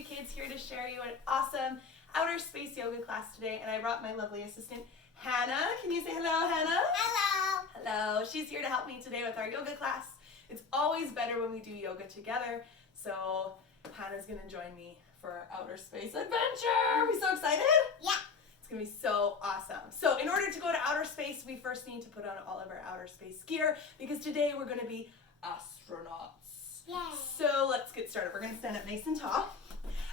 Yoga Kids here to share you an awesome outer space yoga class today, and I brought my lovely assistant, Hannah. Can you say hello, Hannah? Hello. Hello. She's here to help me today with our yoga class. It's always better when we do yoga together, so Hannah's going to join me for our outer space adventure. Are we so excited? Yeah. It's going to be so awesome. So in order to go to outer space, we first need to put on all of our outer space gear, because today we're going to be astronauts. Yay. So let's get started. We're going to stand up nice and tall,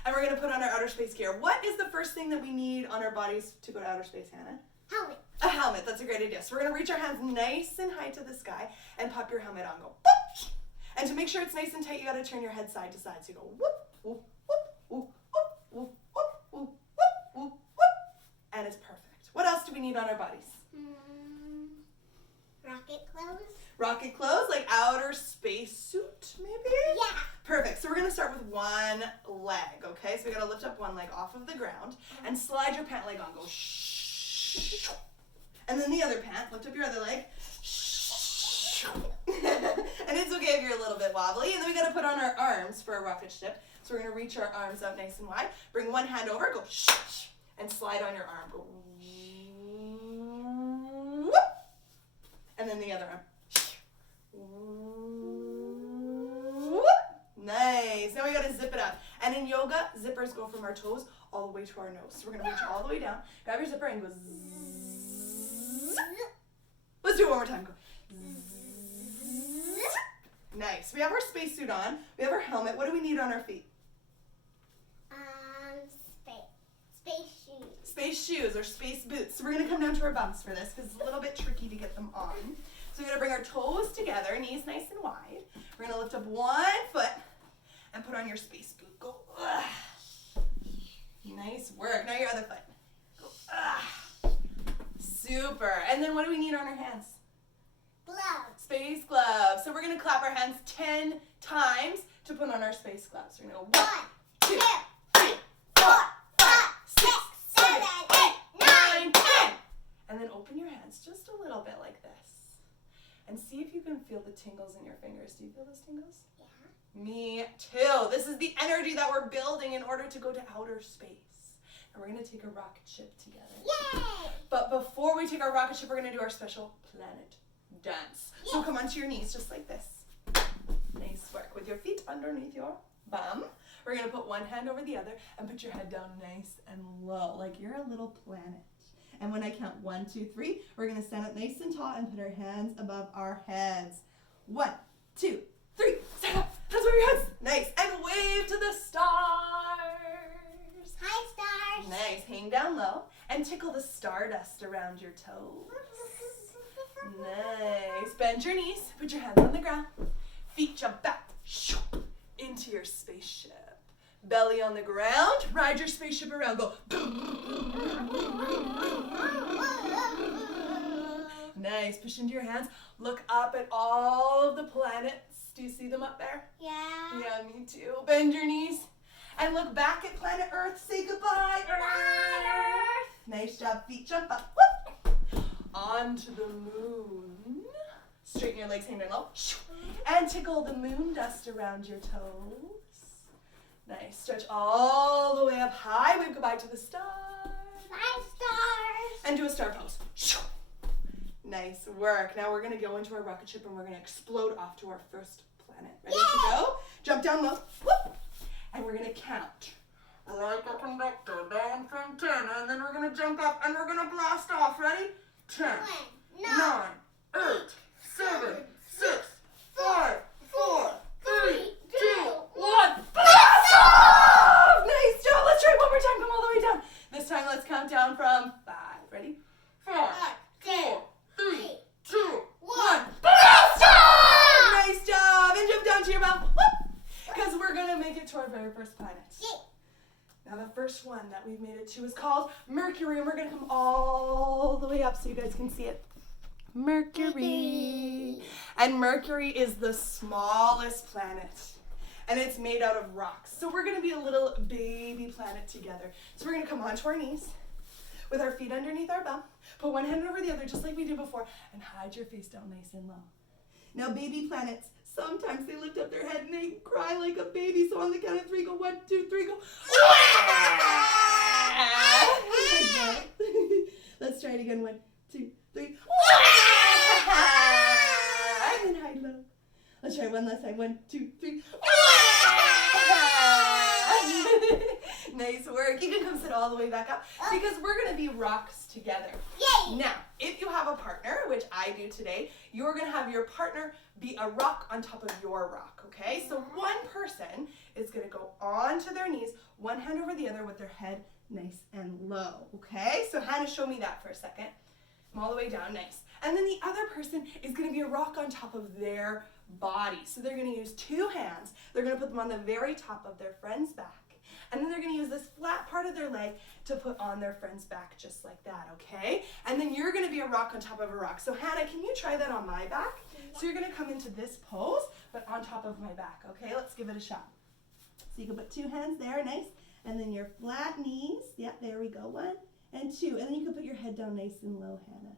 and we're going to put on our outer space gear. What is the first thing that we need on our bodies to go to outer space, Hannah? Helmet. A helmet. That's a great idea. So we're going to reach our hands nice and high to the sky and pop your helmet on. Go whoop. And to make sure it's nice and tight, you got to turn your head side to side. So you go whoop, whoop, whoop, whoop, whoop, whoop, whoop, whoop, whoop, whoop, and it's perfect. What else do we need on our bodies? Rocket clothes. Rocket clothes, like outer space suit, maybe? Yeah. Perfect. So we're going to start with one leg, okay? So we got to lift up one leg off of the ground and slide your pant leg on. Go shh. And then the other pant, lift up your other leg. Shh. And it's okay if you're a little bit wobbly. And then we got to put on our arms for a rocket ship. So we're going to reach our arms out nice and wide. Bring one hand over, go shh, and slide on your arm. Go whoop. And then the other arm. Nice. Now we got to zip it up. And in yoga, zippers go from our toes all the way to our nose. So we're going to reach all the way down. Grab your zipper and go zzz. Let's do it one more time. Go zzz. Nice. We have our spacesuit on. We have our helmet. What do we need on our feet? Space shoes. Space shoes or space boots. So we're going to come down to our bumps for this because it's a little bit tricky to get them on. So we're going to bring our toes together, knees nice and wide. We're going to lift up one foot and put on your space boot. Go. Nice work. Now your other foot. Go. Super. And then what do we need on our hands? Gloves. Space gloves. So we're going to clap our hands 10 times to put on our space gloves. We're going to go 1, 2, 3, 4, 5, 6, 7, 8, 9, 10. And then open your hands just a little bit like this. And see if you can feel the tingles in your fingers. Do you feel those tingles? Yeah. Me too. This is the energy that we're building in order to go to outer space. And we're going to take a rocket ship together. Yay! But before we take our rocket ship, we're going to do our special planet dance. Yes. So come onto your knees just like this. Nice work. With your feet underneath your bum. We're going to put one hand over the other and put your head down nice and low, like you're a little planet. And when I count 1, 2, 3, we're going to stand up nice and tall and put our hands above our heads. 1, 2, 3. Stand up. Hands above your heads. Nice. And wave to the stars. Hi, stars. Nice. Hang down low and tickle the stardust around your toes. Nice. Bend your knees. Put your hands on the ground. Feet jump back into your spaceship. Belly on the ground. Ride your spaceship around. Go. Nice. Push into your hands. Look up at all of the planets. Do you see them up there? Yeah. Yeah, me too. Bend your knees and look back at planet Earth. Say goodbye, Earth. Bye, Earth. Nice job. Feet jump up. Whoop. Onto the moon. Straighten your legs, hang down low. And tickle the moon dust around your toes. Nice. Stretch all the way up high. Wave goodbye to the stars. Bye, stars. And do a star pose. Nice work. Now we're going to go into our rocket ship and we're going to explode off to our first planet. Ready to go? Jump down low. Whoop. And we're going to count. Like a conductor, down from 10. And then we're going to jump up and we're going to blast off. Ready? 10, 9, 8, 7, 6, 5, 4, 3, 2, 1. Blast off! Nice job. Let's try it one more time. Come all the way down. This time let's count down from 5. Ready? 5, 4, 3, 2, 1. Blast off! Nice job. And jump down to your bum. Because we're going to make it to our very first planet. Now the first one that we've made it to is called Mercury. And we're going to come all the way up so you guys can see it. Mercury. And Mercury is the smallest planet. And it's made out of rocks. So we're going to be a little baby planet together. So we're going to come onto our knees with our feet underneath our bum. Put one hand over the other just like we did before. And hide your face down nice and low. Now, baby planets, sometimes they lift up their head and they cry like a baby. So on the count of 3, go 1, 2, 3, go. Let's try it again. 1, 2, 3. And then high low. Let's try one last time. 1, 2, 3. Nice work. You can come sit all the way back up because we're going to be rocks together. Yay! Now, if you have a partner, which I do today, you're going to have your partner be a rock on top of your rock, okay? So one person is going to go onto their knees, one hand over the other with their head nice and low, okay? So Hannah, show me that for a second. I'm all the way down, nice. And then the other person is going to be a rock on top of their body. So they're going to use 2 hands. They're going to put them on the very top of their friend's back. And then they're going to use this flat part of their leg to put on their friend's back just like that, okay? And then you're going to be a rock on top of a rock. So Hannah, can you try that on my back? So you're going to come into this pose, but on top of my back, okay? Let's give it a shot. So you can put 2 hands there, nice. And then your flat knees. Yeah, there we go. 1 and 2. And then you can put your head down nice and low, Hannah.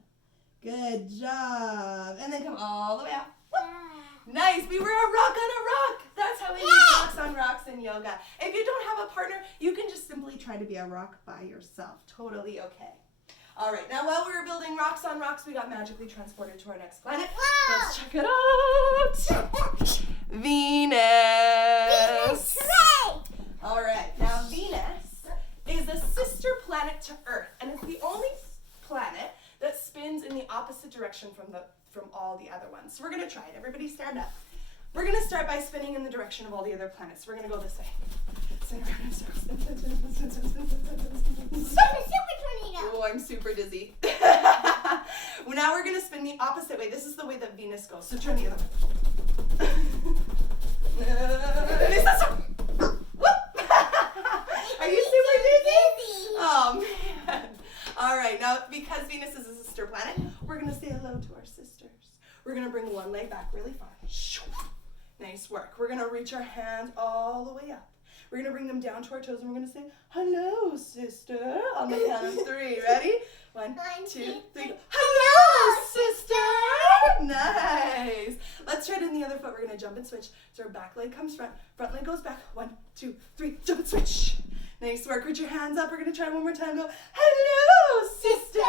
Good job. And then come all the way out. Nice. We were a rock on a rock. That's how we use rocks on rocks in yoga. If you don't have a partner, you can just simply try to be a rock by yourself. Totally okay. All right. Now, while we were building rocks on rocks, we got magically transported to our next planet. Let's check it out. Venus. All right. Now, Venus is a sister planet to Earth, and it's the only planet that spins in the opposite direction from all the other ones. So we're going to try it. Everybody stand up. We're going to start by spinning in the direction of all the other planets. We're going to go this way. Oh, I'm super dizzy. Now we're going to spin the opposite way. This is the way that Venus goes. So turn the other way. Are you super dizzy? Oh, man. All right, now because Venus is a sister planet, we're going to say hello to our sisters. We're going to bring one leg back really far. Nice work. We're going to reach our hands all the way up. We're going to bring them down to our toes and we're going to say, hello, sister, on the count of 3. Ready? 1, 2, 3. Hello, sister. Nice. Let's try it in the other foot. We're going to jump and switch. So our back leg comes front. Front leg goes back. 1, 2, 3. Jump and switch. Nice work. Reach your hands up. We're going to try one more time. Go, hello, sister.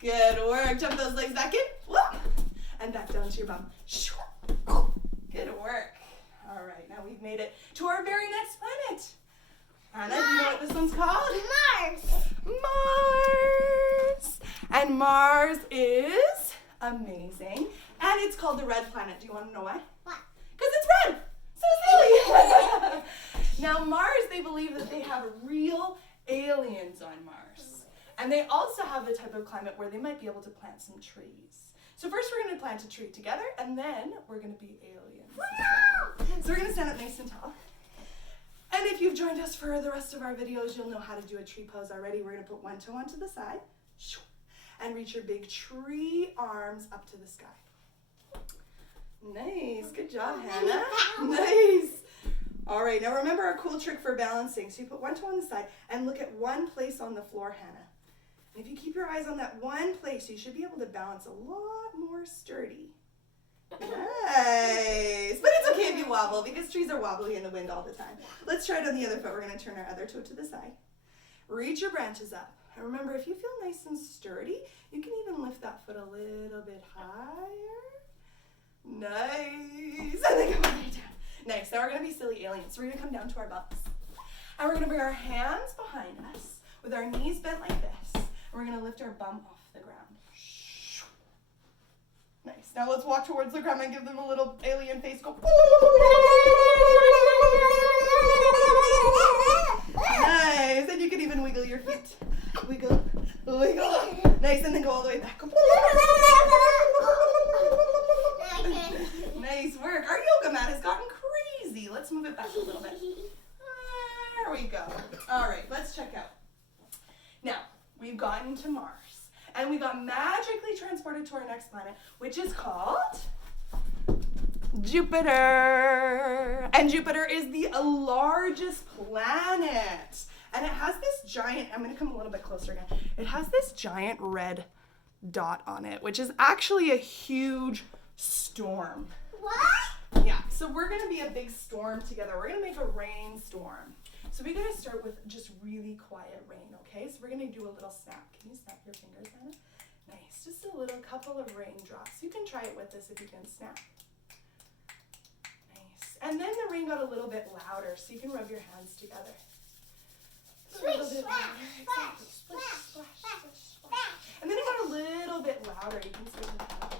Good work. Jump those legs back in. And back down to your bum. Good work. All right. Now we've made it to our very next planet. Anna, do you know what this one's called? Mars. Mars. And Mars is amazing. And it's called the red planet. Do you want to know why? Why? Because it's red. So silly. Now, Mars, they believe that they have real aliens on Mars. And they also have the type of climate where they might be able to plant some trees. So first we're going to plant a tree together, and then we're going to be aliens. So we're going to stand up nice and tall. And if you've joined us for the rest of our videos, you'll know how to do a tree pose already. We're going to put one toe onto the side, and reach your big tree arms up to the sky. Nice. Good job, Hannah. Nice. All right, now remember our cool trick for balancing. So you put one toe on the side and look at one place on the floor, Hannah. And if you keep your eyes on that one place, you should be able to balance a lot more sturdy. Nice. But it's okay if you wobble because trees are wobbly in the wind all the time. Let's try it on the other foot. We're going to turn our other toe to the side. Reach your branches up. And remember, if you feel nice and sturdy, you can even lift that foot a little bit higher. Nice. And then come all the way down. Nice. Now we're going to be silly aliens. So we're going to come down to our butts. And we're going to bring our hands behind us with our knees bent like this. And we're going to lift our bum off the ground. Nice. Now let's walk towards the ground and give them a little alien face. Go. Nice. And you can even wiggle your feet. Wiggle. Wiggle. Nice. And then go all the way back. Nice work. Our yoga mat has gotten crazy. Let's move it back a little bit. There we go. All right, let's check out. Now, we've gotten to Mars. And we got magically transported to our next planet, which is called Jupiter. And Jupiter is the largest planet. And it has this giant, I'm going to come a little bit closer again. It has this giant red dot on it, which is actually a huge star. storm. What? Yeah, so we're going to be a big storm together. We're going to make a rainstorm. So we're going to start with just really quiet rain, okay? So we're going to do a little snap. Can you snap your fingers, Anna? Nice. Just a little couple of raindrops. You can try it with us if you can snap. Nice. And then the rain got a little bit louder, so you can rub your hands together. A little bit louder. Exactly. Splash, splash, splash, splash. And then it got a little bit louder. You can start to tap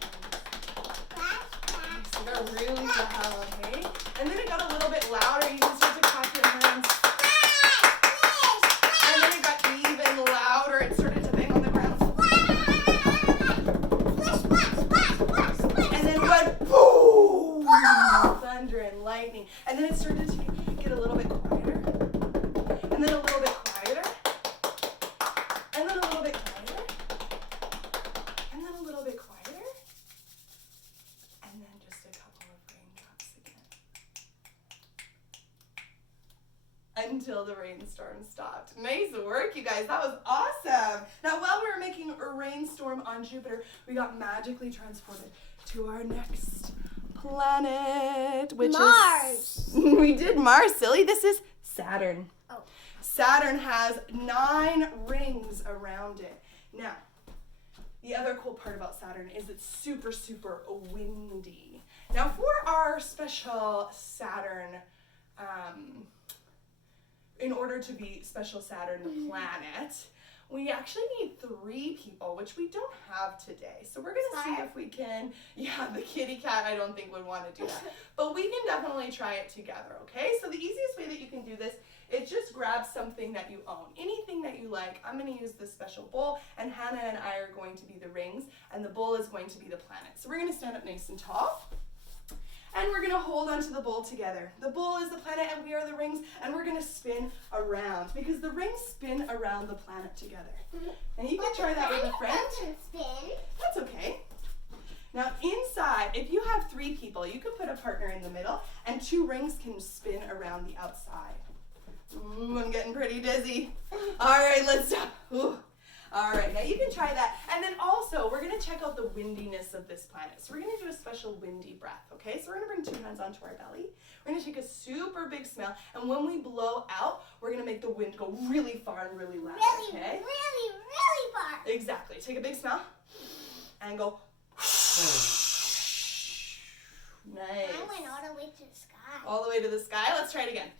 your hands. So it got really loud, okay? And then it got a little bit louder. You can start to clap your hands. And then it got even louder. It started to bang on the ground. And then it went boom! Thunder and lightning. And then it started to get a little bit quieter. And then a little bit quieter. And then a little bit quieter. And then a little bit quieter. And then just a couple of raindrops again. Until the rainstorm stopped. Nice work, you guys. That was awesome. Now, while we were making a rainstorm on Jupiter, we got magically transported to our next planet, which Mars. is... We did Mars, silly. This is Saturn. Oh. Saturn has 9 rings around it. Now, the other cool part about Saturn is it's super, super windy. Now, for our special Saturn, in order to be special Saturn the planet, we actually need 3 people, which we don't have today. So we're gonna see if we can, yeah, the kitty cat I don't think would want to do that. But we can definitely try it together, okay? So the easiest way that you can do this is just grab something that you own. Anything that you like. I'm gonna use this special bowl, and Hannah and I are going to be the rings, and the bowl is going to be the planet. So we're gonna stand up nice and tall. And we're gonna hold onto the bowl together. The bowl is the planet and we are the rings, and we're gonna spin around because the rings spin around the planet together. And you can try that with a friend. Spin. That's okay. Now inside, if you have 3 people, you can put a partner in the middle and 2 rings can spin around the outside. I'm getting pretty dizzy. All right, let's stop. Ooh. All right, now you can try that. And then also, we're gonna check out the windiness of this planet. So we're gonna do a special windy breath, okay? So we're gonna bring 2 hands onto our belly. We're gonna take a super big smell, and when we blow out, we're gonna make the wind go really far and really loud, okay? Really far. Exactly. Take a big smell, and go. Nice. I went all the way to the sky. All the way to the sky. Let's try it again.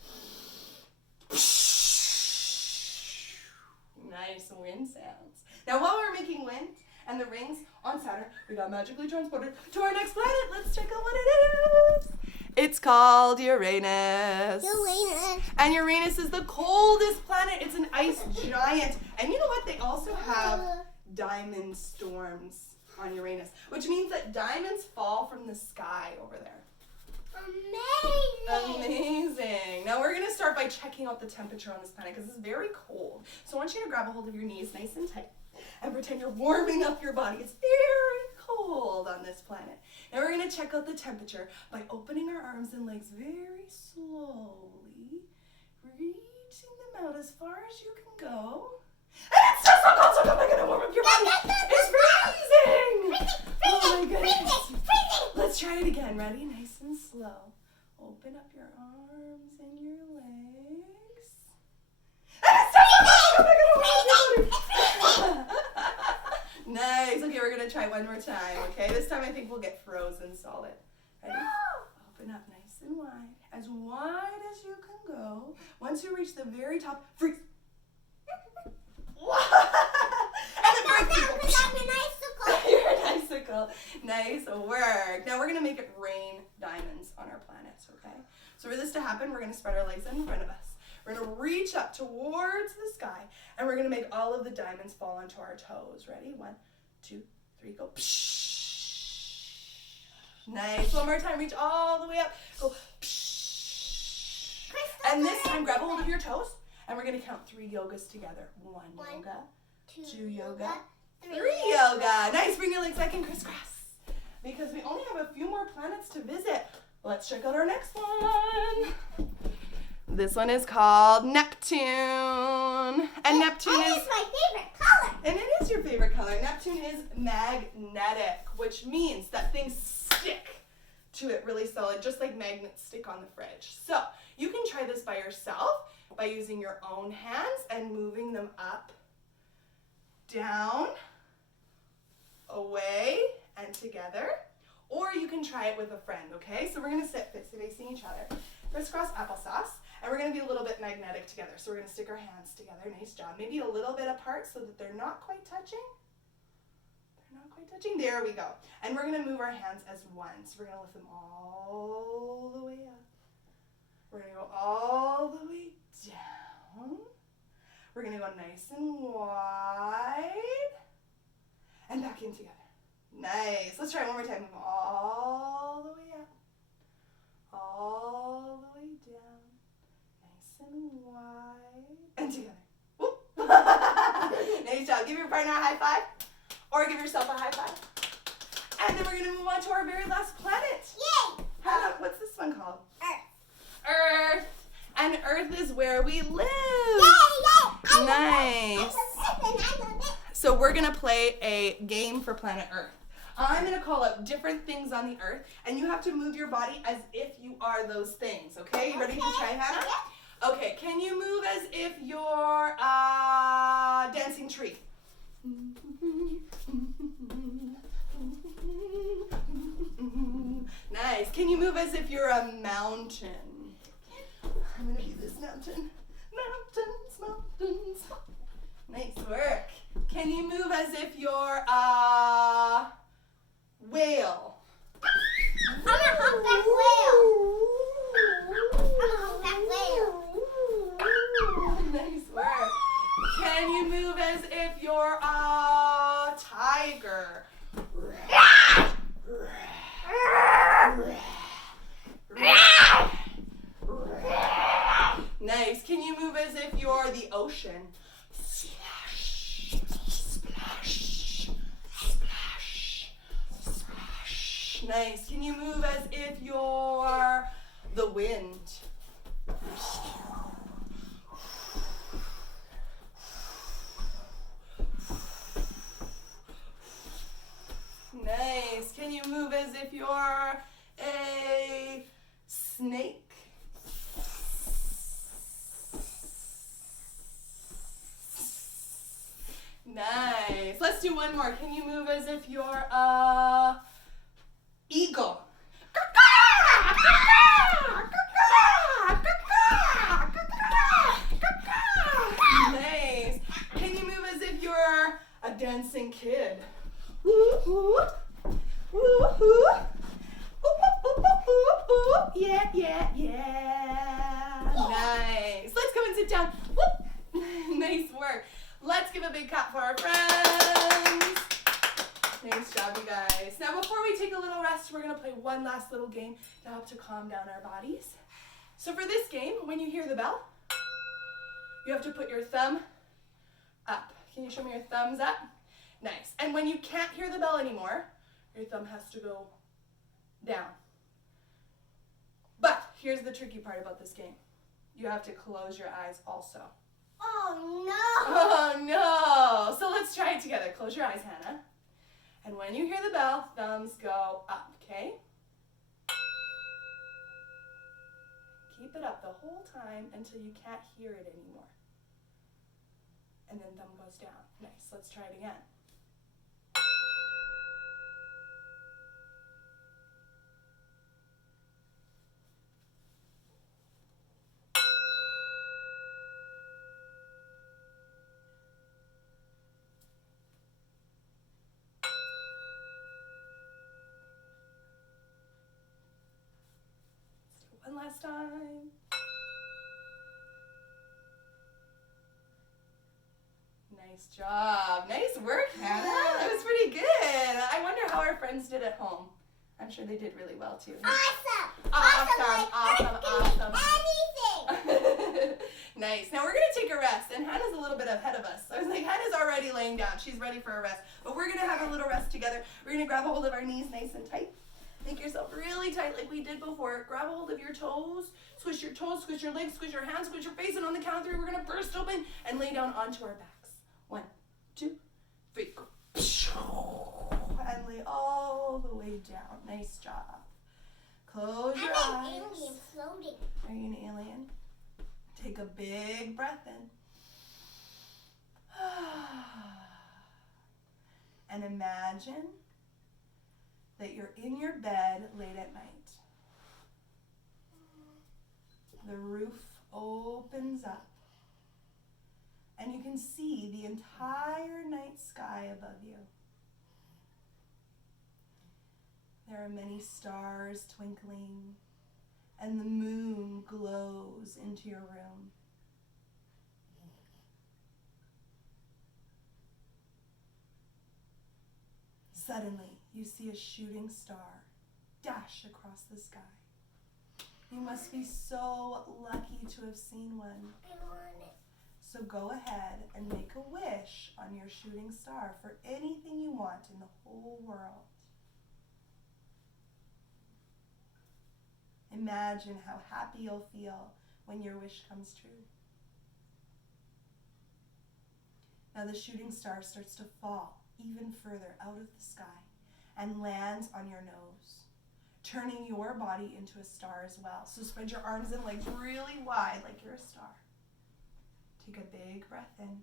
Nice wind sounds. Now while we're making wind and the rings on Saturn, we got magically transported to our next planet. Let's check out what it is. It's called Uranus. Uranus. And Uranus is the coldest planet. It's an ice giant. And you know what? They also have diamond storms on Uranus, which means that diamonds fall from the sky over there. Amazing. Amazing. Now we're going to start by checking out the temperature on this planet because it's very cold. So I want you to grab a hold of your knees nice and tight and pretend you're warming up your body. It's very cold on this planet. Now we're going to check out the temperature by opening our arms and legs very slowly, reaching them out as far as you can go. And it's just so cold, so come on, warm up your body. It's freezing. Oh my goodness. Let's try it again. Ready? Nice and slow. Open up your arms and your legs. And it's just so cold. Oh my God. Nice. Okay, we're going to try one more time. Okay, this time I think we'll get frozen solid. Ready? Open up nice and wide as you can go. Once you reach the very top, freeze. And it breaks people. I'm an icicle. You're an icicle. Nice work. Now we're going to make it rain diamonds on our planets, okay? So for this to happen, we're going to spread our legs in front of us. We're going to reach up towards the sky, and we're going to make all of the diamonds fall onto our toes. Ready? 1, 2, 3, go. Nice. One more time. Reach all the way up. Go. And this time, grab a hold of your toes, and we're going to count 3 yogas together. 1 yoga, 2 yoga, 3 yoga. Nice. Bring your legs back in crisscross. Because we only have a few more planets to visit. Let's check out our next one. This one is called Neptune. And Neptune is my favorite color. And it is your favorite color. Neptune is magnetic, which means that things stick. to it really solid, just like magnets stick on the fridge. So you can try this by yourself by using your own hands and moving them up, down, away, and together. Or you can try it with a friend, okay? So we're gonna sit facing each other, crisscross applesauce, and we're gonna be a little bit magnetic together. So we're gonna stick our hands together, nice job. Maybe a little bit apart so that they're not quite touching. They're not quite touching, there we go. And we're gonna move our hands as one. So we're gonna lift them all the way up. We're gonna go all the way down. We're gonna go nice and wide, and back in together. Nice. Let's try it one more time. Move all the way up, all the way down, nice and wide, and together. Whoop. Nice job. Give your partner a high five, or give yourself a high five. And then we're gonna move on to our very last planet. Yay! Hannah, what's this one called? Earth. Earth. And Earth is where we live. Yay! Nice. So we're gonna play a game for planet Earth. I'm gonna call up different things on the Earth, and you have to move your body as if you are those things, okay? You ready to try, Hannah? Yeah. Okay, can you move as if you're a dancing tree? Nice. Can you move as if you're a mountain? I'm gonna be this mountain. Mountains, mountains. Nice work. Can you move as if you're a whale? I'm a humpback whale. I'm a humpback whale. Nice work. Can you move as if you're a tiger? Nice. Can you move as if you're the ocean? Splash, splash, splash, splash. Nice. Can you move as if you're the wind? Nice. Can you move as if you're a snake? Nice. Let's do one more. Can you move as if you're a eagle? Nice. Can you move as if you're a dancing kid? Yeah, yeah, yeah. Nice. Let's come and sit down. Nice work. Let's give a big clap for our friends. Nice job, you guys. Now, before we take a little rest, we're going to play one last little game to help to calm down our bodies. So for this game, when you hear the bell, you have to put your thumb up. Can you show me your thumbs up? Nice. And when you can't hear the bell anymore, your thumb has to go down. But here's the tricky part about this game. You have to close your eyes also. Oh no! Oh no! So let's try it together. Close your eyes, Hannah. And when you hear the bell, thumbs go up, okay? Keep it up the whole time until you can't hear it anymore. And then thumb goes down. Nice. Let's try it again. One last time. Nice job. Nice work, Hannah. That was pretty good. I wonder how our friends did at home. I'm sure they did really well too. Awesome! Awesome. Anything! Nice. Now we're going to take a rest, and Hannah's a little bit ahead of us. So I was like, Hannah's already laying down. She's ready for a rest. But we're going to have a little rest together. We're going to grab a hold of our knees nice and tight. Make yourself really tight like we did before. Grab a hold of your toes. Squish your toes, squish your legs, squish your hands, squish your face. And on the count of three, we're going to burst open and lay down onto our backs. 1, 2, 3. And lay all the way down. Nice job. Close your I'm an eyes. alien floating. Are you an alien? Take a big breath in. And imagine that you're in your bed late at night. The roof opens up and you can see the entire night sky above you. There are many stars twinkling and the moon glows into your room. Suddenly, you see a shooting star dash across the sky. You must be so lucky to have seen one. I want it. So go ahead and make a wish on your shooting star for anything you want in the whole world. Imagine how happy you'll feel when your wish comes true. Now the shooting star starts to fall even further out of the sky and lands on your nose, turning your body into a star as well. So spread your arms and legs really wide like you're a star. Take a big breath in.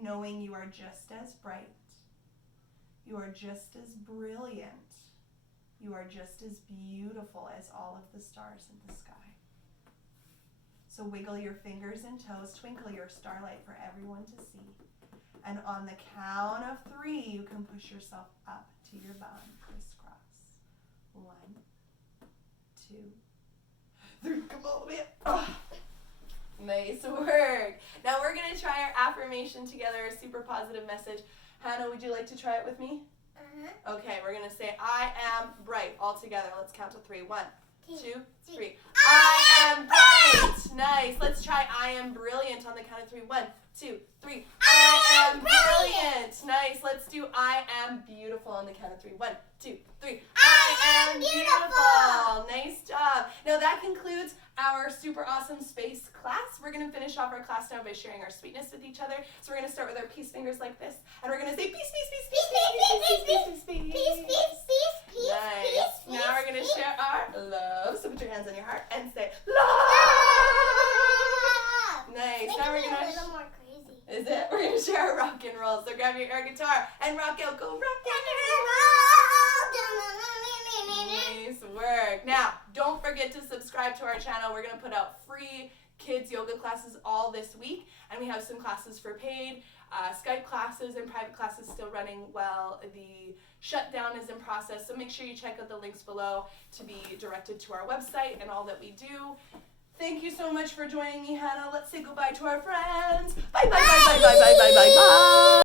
Knowing you are just as bright, you are just as brilliant, you are just as beautiful as all of the stars in the sky. So wiggle your fingers and toes, twinkle your starlight for everyone to see. And on the count of 3, you can push yourself up to your bum, crisscross. 1, 2, 3, come all the way up. Oh. Nice work. Now we're going to try our affirmation together, a super positive message. Hannah, would you like to try it with me? Uh-huh. Okay, we're going to say, I am bright. All together. Let's count to 3. 1, 2, 3. I am bright. Nice. Let's try I am brilliant on the count of 3. 1, 2, 3. I am brilliant. Nice. Let's do I am beautiful on the count of 3. 1, 2, 3. I am beautiful. Nice job. Now that concludes our super awesome space class. We're going to finish off our class now by sharing our sweetness with each other. So we're going to start with our peace fingers like this. And we're going to say peace, peace, peace, peace, peace, peace, peace, peace, peace, peace. Nice. Now we're going to share our love. So put your hands on your heart and say love. Nice. Now we're going to... a little more crazy. Is it? We're going to share our rock and roll. So grab your air guitar and rock out. Go rock and Nice work. Now, don't forget to subscribe to our channel. We're going to put out free kids yoga classes all this week. And we have some classes for paid, Skype classes and private classes still running while the shutdown is in process. So make sure you check out the links below to be directed to our website and all that we do. Thank you so much for joining me, Hannah. Let's say goodbye to our friends. Bye, bye, bye, bye, bye, bye, bye, bye, bye.